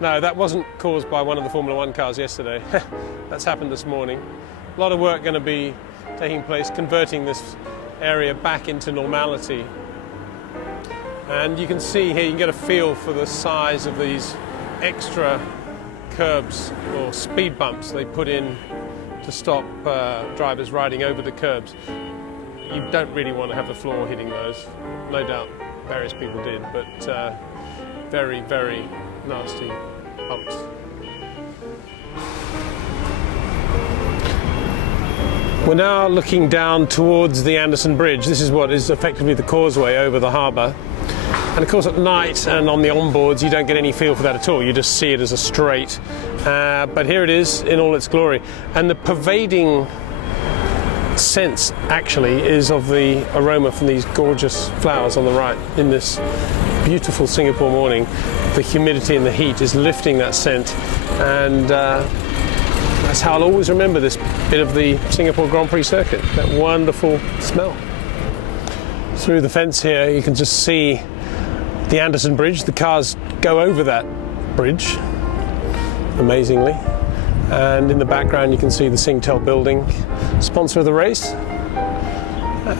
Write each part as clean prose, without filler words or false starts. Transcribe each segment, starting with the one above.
No, that wasn't caused by one of the Formula One cars yesterday. That's happened this morning. A lot of work going to be taking place, converting this area back into normality. And you can see here, you can get a feel for the size of these extra curbs or speed bumps they put in to stop drivers riding over the curbs. You don't really want to have the floor hitting those. No doubt various people did, but very, very nasty bumps. We're now looking down towards the Anderson Bridge. This is what is effectively the causeway over the harbour. And of course at night and on the onboards you don't get any feel for that at all. You just see it as a straight. But here it is in all its glory. And the pervading sense actually is of the aroma from these gorgeous flowers on the right in this beautiful Singapore morning. The humidity and the heat is lifting that scent, and that's how I'll always remember this bit of the Singapore Grand Prix circuit, that wonderful smell. Through the fence here you can just see the Anderson Bridge. The cars go over that bridge amazingly, and in the background you can see the Singtel building, sponsor of the race.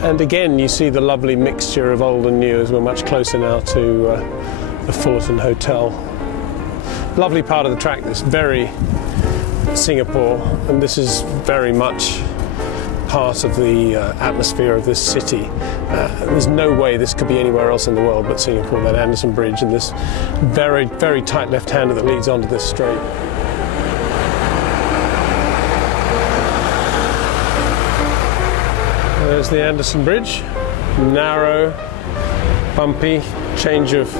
And again you see the lovely mixture of old and new as we're much closer now to the Fullerton Hotel. Lovely part of the track, this very Singapore, and this is very much part of the atmosphere of this city. There's no way this could be anywhere else in the world but Singapore, that Anderson Bridge and this very, very tight left-hander that leads onto this straight. There's the Anderson Bridge, narrow, bumpy, change of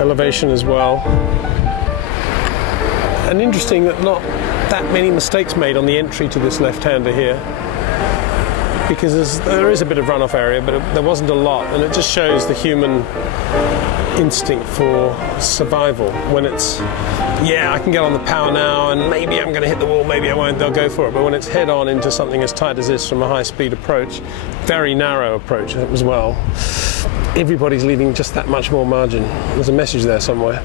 elevation as well. And interesting that not that many mistakes made on the entry to this left-hander here, because there is a bit of runoff area, but there wasn't a lot, and it just shows the human instinct for survival. When it's, yeah, I can get on the power now and maybe I'm going to hit the wall, maybe I won't, they'll go for it. But when it's head on into something as tight as this from a high speed approach, very narrow approach as well, everybody's leaving just that much more margin. There's a message there somewhere.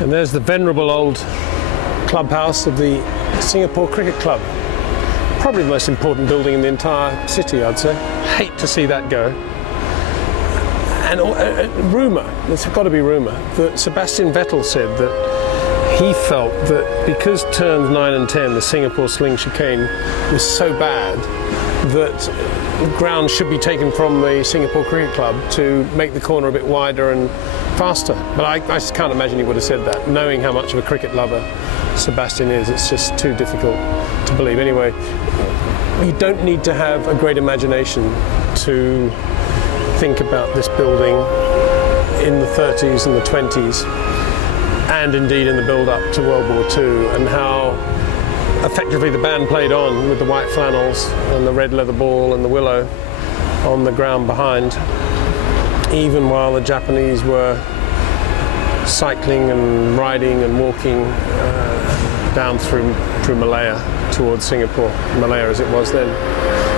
And there's the venerable old clubhouse of the Singapore Cricket Club. Probably the most important building in the entire city, I'd say. Hate to see that go. And rumour, there's got to be rumour, that Sebastian Vettel said that he felt that because turns 9 and 10, the Singapore Sling chicane was so bad that ground should be taken from the Singapore Cricket Club to make the corner a bit wider and faster. But I just can't imagine he would have said that. Knowing how much of a cricket lover Sebastian is, it's just too difficult to believe. Anyway, you don't need to have a great imagination to think about this building in the 30s and the 20s, and indeed in the build-up to World War II, and how effectively the band played on with the white flannels and the red leather ball and the willow on the ground behind, even while the Japanese were cycling and riding and walking down through Malaya towards Singapore, Malaya as it was then.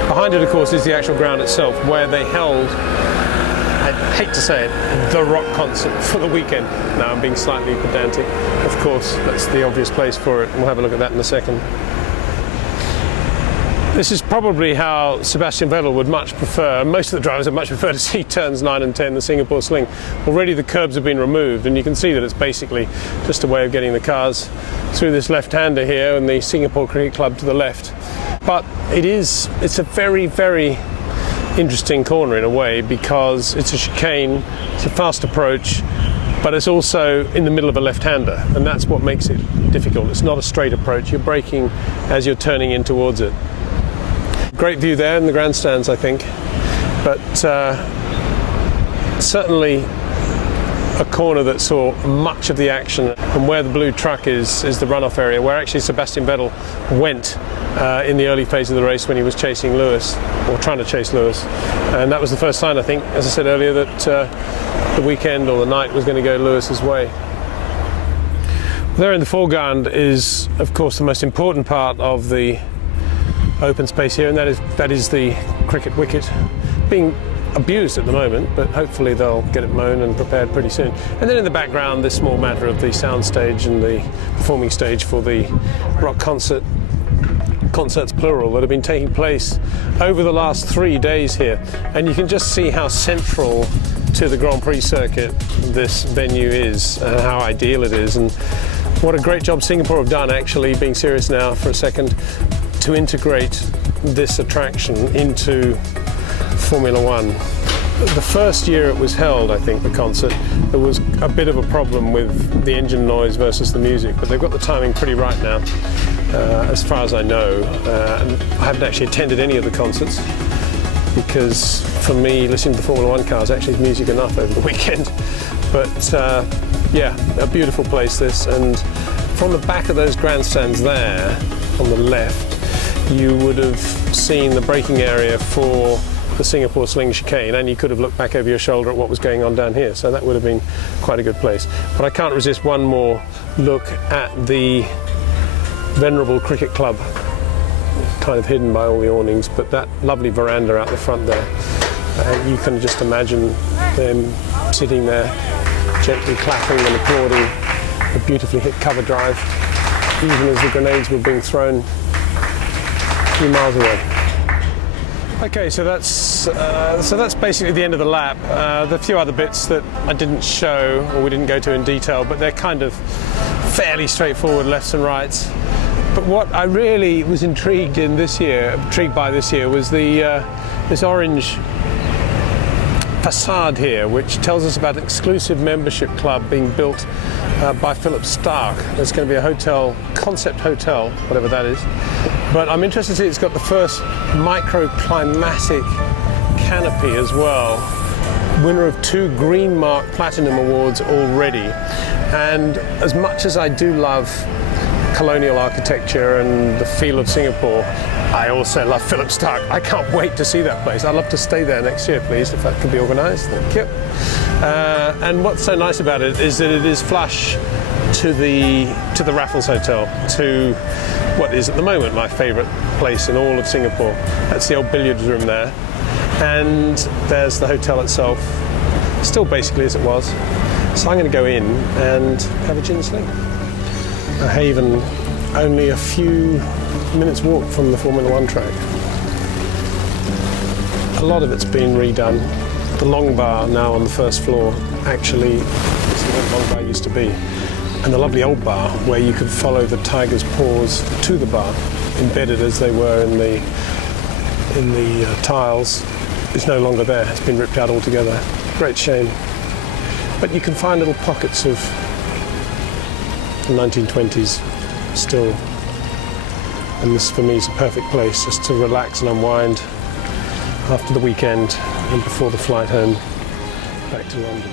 Behind it, of course, is the actual ground itself, where they held, I hate to say it, the rock concert for the weekend. Now I'm being slightly pedantic. Of course, that's the obvious place for it, and we'll have a look at that in a second. This is probably how Sebastian Vettel would much prefer, most of the drivers would much prefer to see turns 9 and 10, the Singapore Sling. Already the curbs have been removed, and you can see that it's basically just a way of getting the cars through this left-hander here and the Singapore Cricket Club to the left. But it's a very, very interesting corner in a way, because it's a chicane, it's a fast approach, but it's also in the middle of a left-hander, and that's what makes it difficult. It's not a straight approach, you're braking as you're turning in towards it. Great view there in the grandstands, I think, but certainly a corner that saw much of the action. And where the blue truck is the runoff area, where actually Sebastian Vettel went in the early phase of the race when he was chasing Lewis, or trying to chase Lewis. And that was the first sign, I think, as I said earlier, that the weekend or the night was going to go Lewis's way. There in the foreground is, of course, the most important part of the open space here, and that is the cricket wicket, being abused at the moment, but hopefully they'll get it mown and prepared pretty soon. And then in the background, this small matter of the sound stage and the performing stage for the rock concerts plural that have been taking place over the last 3 days here. And you can just see how central to the Grand Prix circuit this venue is and how ideal it is, and what a great job Singapore have done, actually, being serious now for a second, to integrate this attraction into Formula One. The first year it was held, I think, the concert, there was a bit of a problem with the engine noise versus the music, but they've got the timing pretty right now, as far as I know. And I haven't actually attended any of the concerts, because for me, listening to the Formula One cars actually is music enough over the weekend. But yeah, a beautiful place this, and from the back of those grandstands there, on the left, you would have seen the braking area for the Singapore Sling chicane, and you could have looked back over your shoulder at what was going on down here, so that would have been quite a good place. But I can't resist one more look at the venerable cricket club, kind of hidden by all the awnings, but that lovely veranda out the front there, you can just imagine them sitting there gently clapping and applauding the beautifully hit cover drive, even as the grenades were being thrown a few miles away. Okay, so that's basically the end of the lap. There are a few other bits that I didn't show or we didn't go to in detail, but they're kind of fairly straightforward lefts and rights. But what I really was intrigued by this year was the this orange facade here, which tells us about an exclusive membership club being built by Philip Stark. There's going to be a hotel, concept hotel, whatever that is. But I'm interested to see it's got the first microclimatic canopy as well. Winner of 2 Green Mark Platinum Awards already. And as much as I do love colonial architecture and the feel of Singapore, I also love Philip Stark. I can't wait to see that place. I'd love to stay there next year, please, if that could be organised. Thank you. And what's so nice about it is that it is flush to the Raffles Hotel, to what is at the moment my favourite place in all of Singapore. That's the old billiards room there, and there's the hotel itself, still basically as it was. So I'm going to go in and have a gin sling. A haven only a few minutes walk from the Formula One track. A lot of it's been redone. The long bar now on the first floor actually is where the long bar used to be. And the lovely old bar where you could follow the tiger's paws to the bar, embedded as they were in the tiles, is no longer there. It's been ripped out altogether. Great shame. But you can find little pockets of the 1920s still, and this for me is a perfect place just to relax and unwind after the weekend and before the flight home back to London.